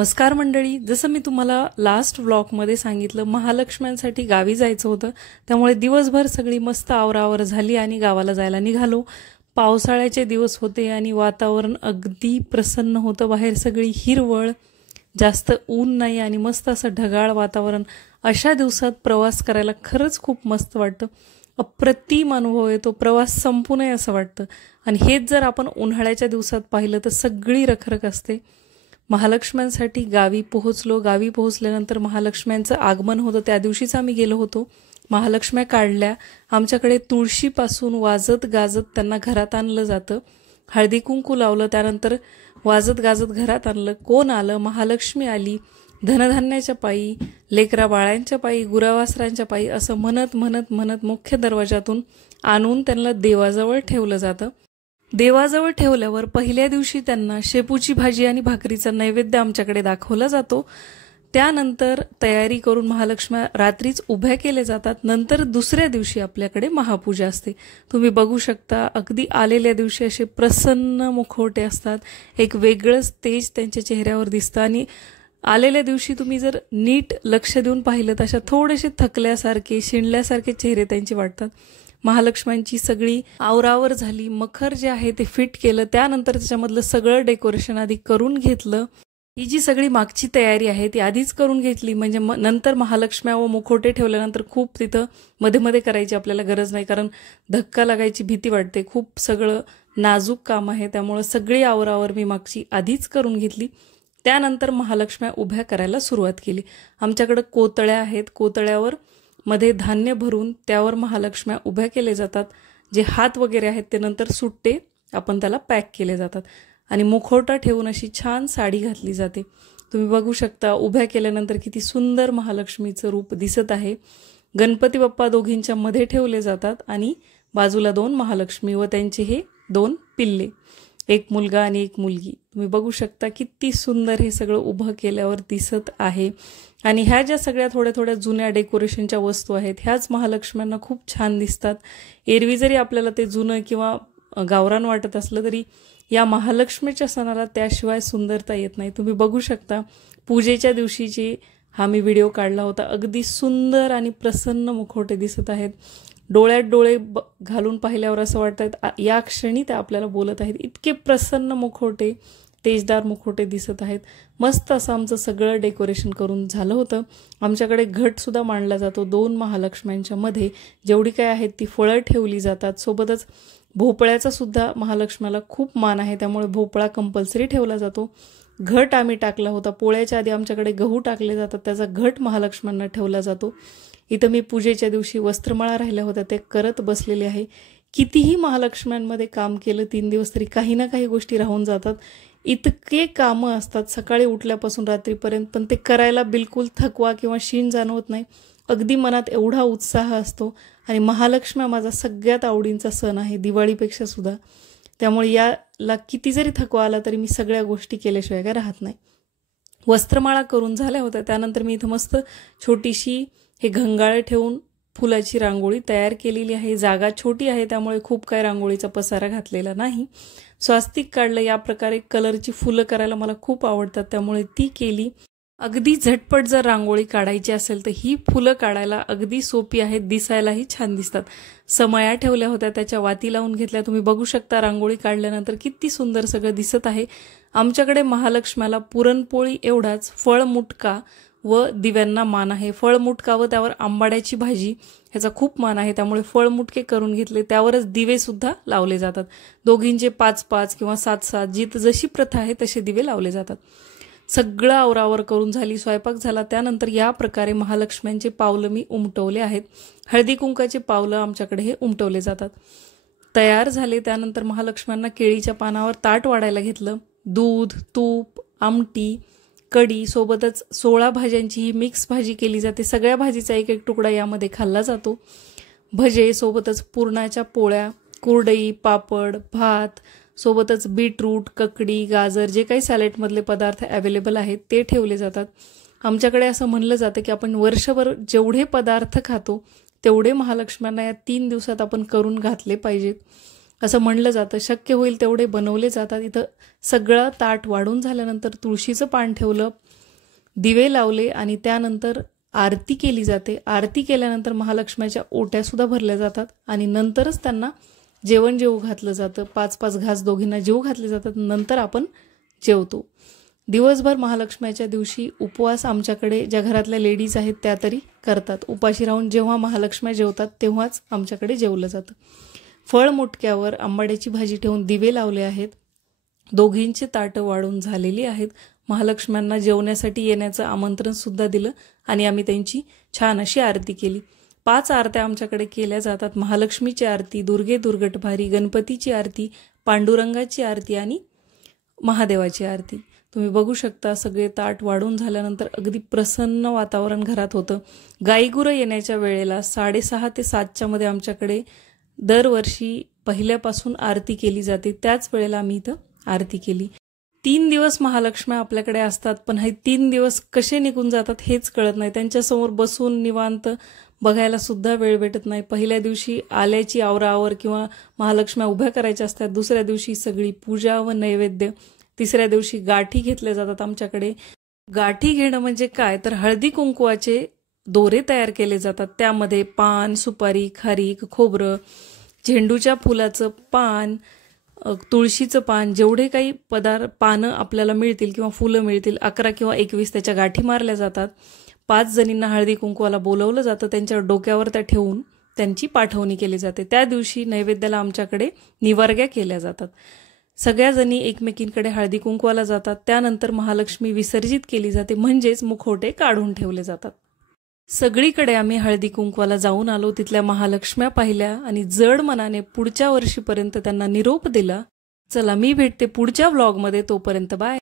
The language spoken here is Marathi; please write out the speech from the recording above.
नमस्कार मंडळी, जसं मी तुम्हाला लास्ट व्लॉगमध्ये सांगितलं महालक्ष्म्यांसाठी गावी जायचं होतं, त्यामुळे दिवसभर सगळी मस्त आवरावर झाली आणि गावाला जायला निघालो। पावसाळ्याचे दिवस होते आणि वातावरण अगदी प्रसन्न होतं। बाहेर सगळी हिरवळ, जास्त ऊन नाही आणि मस्त असं ढगाळ वातावरण। अशा दिवसात प्रवास करायला खरंच खूप मस्त वाटतं। अप्रतिम अनुभव येतो, प्रवास संपू नये असं वाटतं। आणि हेच जर आपण उन्हाळ्याच्या दिवसात पाहिलं तर सगळी रखरख असते। महालक्ष्म्यांसाठी गावी पोहोचलो। गावी पोहोचल्यानंतर महालक्ष्म्यांचं आगमन होतं, त्या दिवशीच आम्ही गेलो होतो। महालक्ष्म्या काढल्या, आमच्याकडे तुळशीपासून वाजत गाजत त्यांना घरात आणलं जातं। हळदी कुंकू लावलं, त्यानंतर वाजत गाजत घरात आणलं। कोण आलं? महालक्ष्मी आली, धनधान्याच्या पायी, लेकरा बाळांच्या पायी, गुरावासरांच्या पायी असं म्हणत म्हणत म्हणत मुख्य दरवाजातून आणून त्यांना देवाजवळ ठेवलं जातं। देवाजवळ ठेवल्यावर पहिल्या दिवशी त्यांना शेपूची भाजी आणि भाकरीचा नैवेद्य आमच्याकडे दाखवला जातो। त्यानंतर तयारी करून महालक्ष्म्या रात्रीच उभ्या केल्या जातात। नंतर दुसऱ्या दिवशी आपल्याकडे महापूजा असते। तुम्ही बघू शकता, अगदी आलेल्या दिवशी असे प्रसन्न मुखवटे असतात, एक वेगळंच तेज त्यांच्या चेहऱ्यावर दिसतं। आणि आलेल्या दिवशी तुम्ही जर नीट लक्ष देऊन पाहिलं तर अशा थोडेसे थकल्यासारखे, शिणल्यासारखे चेहरे त्यांचे वाटतात। महालक्ष्म्यांची सगळी आवरावर झाली, मखर जे आहे ते फिट केलं, त्यानंतर त्याच्यामधलं सगळं डेकोरेशन आधी करून घेतलं। ही जी सगळी मागची तयारी आहे ती आधीच करून घेतली, म्हणजे नंतर महालक्ष्म्या व मुखोटे ठेवल्यानंतर खूप तिथं मध्ये मध्ये करायची आपल्याला गरज नाही, कारण धक्का लागायची भीती वाटते। खूप सगळं नाजूक काम आहे, त्यामुळे सगळी आवरावर मी मागची आधीच करून घेतली। त्यानंतर महालक्ष्म्या उभ्या करायला सुरुवात केली। आमच्याकडे कोतळ्या आहेत, कोतळ्यावर मध्ये धान्य भरून त्यावर महालक्ष्म्या उभ्या केले जातात। जे हात वगैरे आहेत ते नंतर सुट्टे आपण त्याला पॅक केले जातात आणि मुखवटा ठेवून अशी छान साडी घातली जाते। तुम्ही बघू शकता, उभ्या केल्यानंतर किती सुंदर महालक्ष्मीचं रूप दिसत आहे। गणपती बाप्पा दोघींच्या मध्ये ठेवले जातात आणि बाजूला दोन महालक्ष्मी व त्यांचे हे दोन पिल्ले, एक मुलगा आणि एक मुलगी। तुम्ही बघू शकता किती सुंदर हे सगळं उभं केल्यावर दिसत आहे। आणि ह्या ज्या सगळ्या थोड्या थोड्या जुन्या डेकोरेशनच्या वस्तू आहेत, ह्याच महालक्ष्म्यांना खूप छान दिसतात। एरवी जरी आपल्याला ते जुनं किंवा गावरान वाटत असलं तरी या महालक्ष्मीच्या सणाला त्याशिवाय सुंदरता येत नाही। तुम्ही बघू शकता, पूजेच्या दिवशीची हा मी व्हिडिओ काढला होता। अगदी सुंदर आणि प्रसन्न मुखवटे दिसत आहेत। डोळ्यात डोळे घालून पाहिल्यावर असं वाटतं या क्षणी त्या आपल्याला बोलत आहेत। इतके प्रसन्न मुखवटे, तेजदार मुखवटे दिसत आहेत। मस्त असं आमचं सगळं डेकोरेशन करून झालं होतं। आमच्याकडे घटसुद्धा मांडला जातो। दोन महालक्ष्म्यांच्या मध्ये जेवढी काय आहेत ती फळं ठेवली जातात। सोबतच भोपळ्याचा सुद्धा महालक्ष्म्याला खूप मान आहे, त्यामुळे भोपळा कंपल्सरी ठेवला जातो। घट आम्ही टाकला होता। पोळ्याच्या आधी आमच्याकडे गहू टाकले जातात, त्याचा घट महालक्ष्म्यांना ठेवला जातो। इथं मी पूजेच्या दिवशी वस्त्रमाळा राहिल्या होत्या ते करत बसलेले आहे। कितीही महालक्ष्म्यांमध्ये काम केलं 3 दिवस तरी काही ना काही गोष्टी राहून जातात। इतके कामं असतात सकाळी उठल्यापासून रात्रीपर्यंत, पण ते करायला बिलकुल थकवा किंवा शीण जाणवत नाही। अगदी मनात एवढा उत्साह असतो। आणि महालक्ष्म्या माझा सगळ्यात आवडीचा सण आहे, दिवाळीपेक्षा सुद्धा। त्यामुळे याला किती जरी थकवा आला तरी मी सगळ्या गोष्टी केल्याशिवाय काय राहत नाही। वस्त्रमाळा करून झाल्या होत्या, त्यानंतर मी इथं मस्त छोटीशी हे घंगाळे ठेवून फुलाची रांगोळी तयार केलेली आहे। जागा छोटी आहे त्यामुळे खूप काय रांगोळीचा पसारा घातलेला नाही। स्वास्तिक काढलं, या प्रकारे कलरची फुलं करायला मला खूप आवडतात त्यामुळे ती केली। अगदी झटपट जर रांगोळी काढायची असेल तर ही फुलं काढायला अगदी सोपी आहेत, दिसायलाही छान दिसतात। समया ठेवल्या होत्या, त्याच्या वाती लावून घेतल्या। तुम्ही बघू शकता रांगोळी काढल्यानंतर किती सुंदर सगळं दिसत आहे। आमच्याकडे महालक्ष्म्याला पुरणपोळी एवढाच फळ मुटका व दिव्यांना मान आहे। फळ मुटका व त्यावर आंबाड्याची भाजी ह्याचा खूप मान आहे, त्यामुळे फळ मुटके करून घेतले। त्यावरच दिवे सुद्धा लावले जातात। दोघींचे 5-5 किंवा 7-7 जशी प्रथा आहे तसे दिवे लावले जातात। सगळं आवरावर करून झाली, स्वयंपाक झाला, त्यानंतर या प्रकारे महालक्ष्म्यांचे पावलं मी उमटवले आहेत। हळदी कुंकाचे पावलं आमच्याकडे हे उमटवले जातात। तयार झाले, त्यानंतर महालक्ष्म्यांना केळीच्या पानावर ताट वाढायला घेतलं। दूध, तूप, आमटी, कढी, सोबतच 16 भाज्यांची ही मिक्स भाजी केली जाते। सगळ्या भाजीचा एक एक तुकडा यामध्ये खाल्ला जातो। भजे, सोबतच पुरणाच्या पोळ्या, कुरडई, पापड, भात, सोबतच बीटरूट, ककडी, गाजर, जे काही सॅलेडमधले पदार्थ अवेलेबल आहेत ते ठेवले जातात। आमच्याकडे असं म्हणलं जातं की आपण वर्षभर जेवढे पदार्थ खातो तेवढे महालक्ष्म्यांना या 3 दिवसात आपण करून घातले पाहिजेत असं म्हणलं जातं। शक्य होईल तेवढे बनवले जातात। इथं सगळं ताट वाढून झाल्यानंतर तुळशीचं पान ठेवलं, दिवे लावले आणि त्यानंतर आरती केली जाते। आरती केल्यानंतर महालक्ष्म्याच्या ओट्या सुद्धा भरल्या जातात आणि नंतरच त्यांना जेवण जेवू घातलं जातं। 5-5 घास दोघींना जेवू घातले जातात, नंतर आपण जेवतो। दिवसभर महालक्ष्म्याच्या दिवशी उपवास आमच्याकडे ज्या घरातल्या लेडीज आहेत त्या तरी करतात। उपाशी राहून जेव्हा महालक्ष्म्या जेवतात तेव्हाच आमच्याकडे जेवलं जातं। फळ मुटक्यावर आंबाड्याची भाजी ठेवून दिवे लावले आहेत। दोघींची ताटं वाढून झालेली आहेत। महालक्ष्म्यांना जेवण्यासाठी येण्याचं आमंत्रण सुद्धा दिलं आणि आम्ही त्यांची छान अशी आरती केली। 5 आरत्या आमच्याकडे केल्या जातात। महालक्ष्मीची आरती, दुर्गे दुर्गटभारी, गणपतीची आरती, पांडुरंगाची आरती आणि महादेवाची आरती। तुम्ही बघू शकता सगळे ताट वाढून झाल्यानंतर अगदी प्रसन्न वातावरण घरात होतं। गाईगुरं येण्याच्या वेळेला 6:30 ते 7च्या मध्ये आमच्याकडे दरवर्षी पहिल्यापासून आरती केली जाते। त्याच वेळेला आम्ही इथं आरती केली। 3 दिवस महालक्ष्म्या आपल्याकडे असतात, पण हे 3 दिवस कसे निघून जातात हेच कळत नाही। त्यांच्यासमोर बसून निवांत बघायला सुद्धा वेळ भेटत नाही। पहिल्या दिवशी आल्याची आवराआवर किंवा महालक्ष्म्या उभ्या करायच्या असतात, दुसऱ्या दिवशी सगळी पूजा व नैवेद्य, तिसऱ्या दिवशी गाठी घेतल्या जातात आमच्याकडे। गाठी घेणं म्हणजे काय तर हळदी कुंकवाचे दोरे तयार केले जातात। त्यामध्ये पान, सुपारी, खारीक, खोबरं, झेंडूच्या फुलाचं पान, तुळशीचं पान, जेवढे काही पानं आपल्याला मिळतील किंवा फुलं मिळतील 11 किंवा 21 त्याच्या गाठी मारल्या जातात। 5 जणींना हळदी कुंकवाला बोलवलं जातं, त्यांच्या डोक्यावर त्या ठेवून त्यांची पाठवणी केली जाते। त्या दिवशी नैवेद्याला आमच्याकडे निवारग्या केल्या जातात। सगळ्या जणी एकमेकींकडे हळदी कुंकवाला जातात। त्यानंतर महालक्ष्मी विसर्जित केली जाते, म्हणजेच मुखवटे काढून ठेवले जातात। सगळीकडे आम्ही हळदी कुंकवाला जाऊन आलो, तिथल्या महालक्ष्म्या पाहिल्या आणि जड मनाने पुढच्या वर्षीपर्यंत त्यांना निरोप दिला। चला मी भेटते पुढच्या व्लॉगमध्ये, तोपर्यंत बाय।